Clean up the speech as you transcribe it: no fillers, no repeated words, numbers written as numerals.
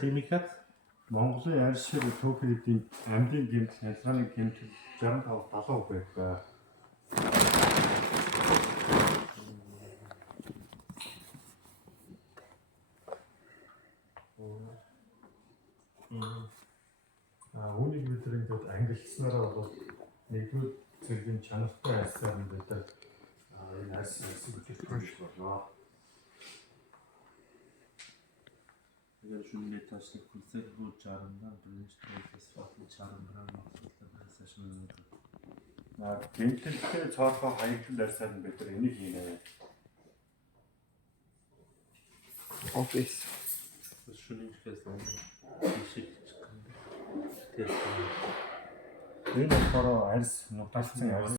Химикат Монголын арьс шир төвхөдийн амьдын гэмтэл хялгааны гэмтэл 65-70% байдаг. Үүнийг бид ингээд ангилснараа бол нэгдүгээр цэгийн чанартай арьсаар нь байдаг. Энэ арьс бүтээгдэхүүн болоо. अगर शून्य ताशनी खुलसे हो चारंदा ब्रिंच ट्रेस वाली चारंदा मतलब सेशन में гэмтэлтэй цоорхоо хаягдл арьсаар нь бид энийг хийнэ. Office. शून्य ट्रेस वाली ишиг тест. Энэ болохоор арьс нутаалцсан арьс